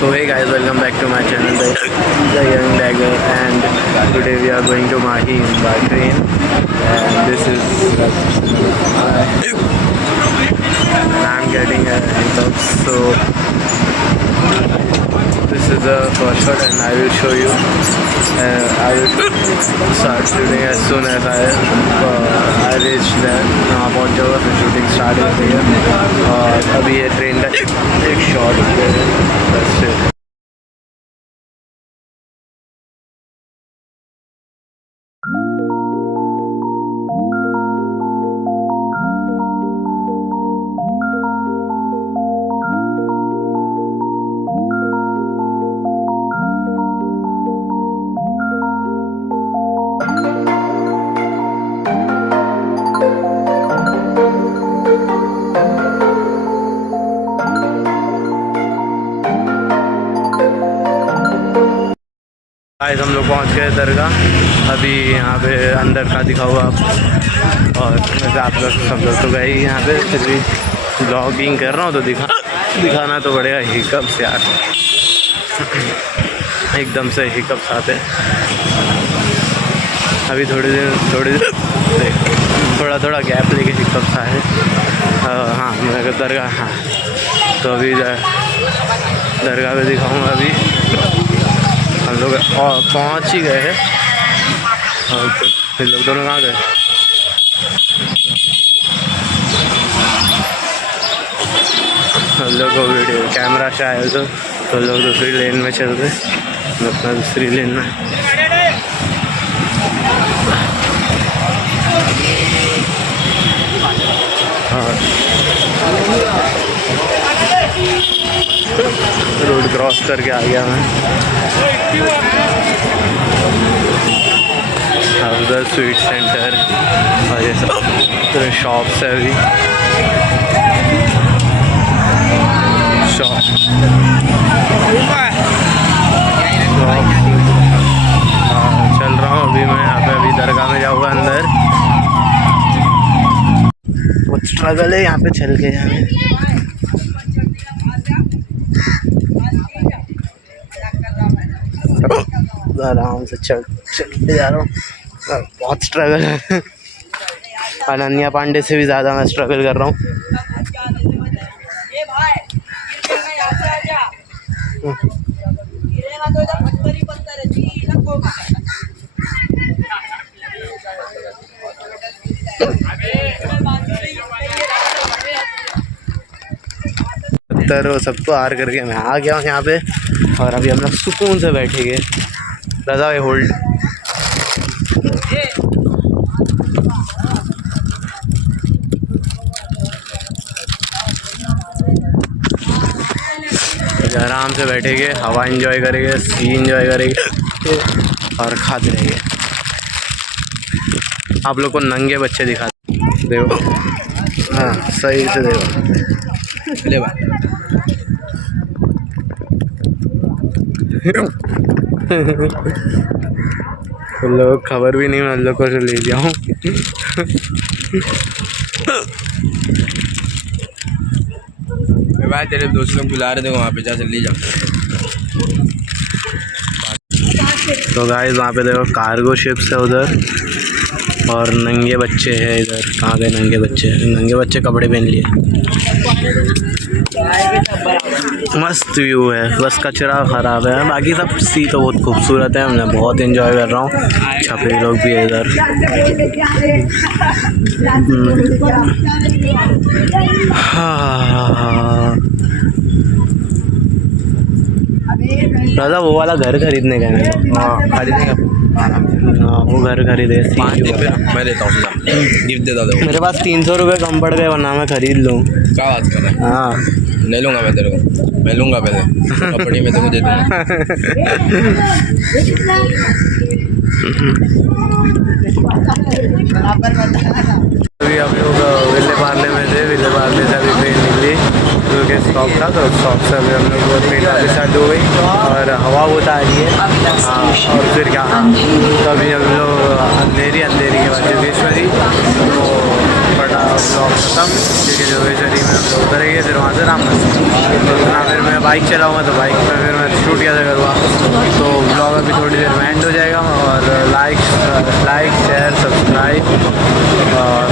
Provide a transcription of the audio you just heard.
So hey guys, welcome back to my channel, The Young Dagger, and today we are going to Mahi by train, and this is and I'm getting a hiccups, so this is the first shot and I will show you. I will start shooting as soon as I reach there. वहाँ पहुँच जाऊँगा फिर shooting start होती है। और अभी ये train का एक शॉट है बस। आज हम लोग पहुंच गए दरगाह। अभी यहाँ पे अंदर का दिखाऊंगा आप, और वैसे आप लोग सब लोग तो गए ही यहाँ पे, फिर भी ब्लॉगिंग कर रहा हूँ तो दिखाना तो पड़ेगा। हिकअप्स यार एकदम से हिकअप्स आते। अभी थोड़ा गैप लेके हिकअप्स आए। हाँ मेरे दरगाह, हाँ तो अभी दरगाह पे दिखाऊँगा। अभी हम लोग पहुँच ही गए हैं। और तो फिर लोग दोनों कहाँ गए? हम लोग को वीडियो कैमरा से आया तो लोग दूसरी लेन में चल रहे, अपना दूसरी लेन में। रोड क्रॉस करके आ गया मैं। उधर स्वीट सेंटर और ये सब तो शॉप्स है। अभी शॉप चल रहा हूँ अभी मैं यहाँ पे। अभी दरगाह में जाऊँगा अंदर। बहुत स्ट्रगल है यहाँ पे चल के जाने। आराम से चलते जा रहा हूँ। बहुत स्ट्रगल है। अनन्या पांडे से भी ज़्यादा मैं स्ट्रगल कर रहा हूँ। वो सब तो आर करके मैं आ गया हूँ यहाँ पे। और अभी हम लोग सुकून से बैठेंगे। रजा होल्ड। आराम से बैठेंगे, हवा एंजॉय करेंगे, सी एंजॉय करेंगे और खाते रहेंगे। आप लोग को नंगे बच्चे दिखाते देखो। हाँ सही से देखो। ले भाई लोग खबर भी नहीं, मैं लोग को ले लिया हूँ। भाई तेरे दोस्त लोग बुला रहे थे वहाँ पे, जा जल्दी जा। तो गाइस वहाँ पे देखो कार्गो शिप्स है उधर, और नंगे बच्चे हैं इधर। कहाँ गए नंगे बच्चे? नंगे बच्चे कपड़े पहन लिए। मस्त व्यू है, बस कचरा ख़राब है। बाकी सब सी तो बहुत खूबसूरत है। मैं बहुत एंजॉय कर रहा हूँ। छपरी लोग भी है इधर। हाँ दादा वो वाला घर खरीदने का है। खरीदेंगे वो घर खरीदे। मैं देता हूँ सीधा, गिफ्ट देता हूँ। मेरे पास 300 रुपये कम पड़ गए, वरना मैं खरीद लूँ। क्या बात कर रहा है? हाँ ले लूँगा मैं तेरे को, मैं लूँगा पहले कपड़ी में तेरे को दे दूँगा। अभी हम लोग विले पार्ले में थे। विले पार्ले से अभी ट्रेन निकली क्योंकि स्टॉप था, तो स्टॉप से अभी हम लोग ट्रेन वाली स्टार्ट हो गई और हवा बहुत आ रही है। हाँ और फिर क्या, हाँ तो अभी हम लोग अंधेरी के बाद जोगेश्वरी तो ब्लॉग खत्म, क्योंकि जोगेश्वरी में हम लोग उतरेंगे, फिर वहाँ से राम मंदिर। तो इतना फिर मैं बाइक चलाऊँगा, तो बाइक में फिर मैं शूट कैसे करूँगा। तो ब्लॉग अभी थोड़ी देर में एंड हो जाएगा, और लाइक शेयर सब्सक्राइब और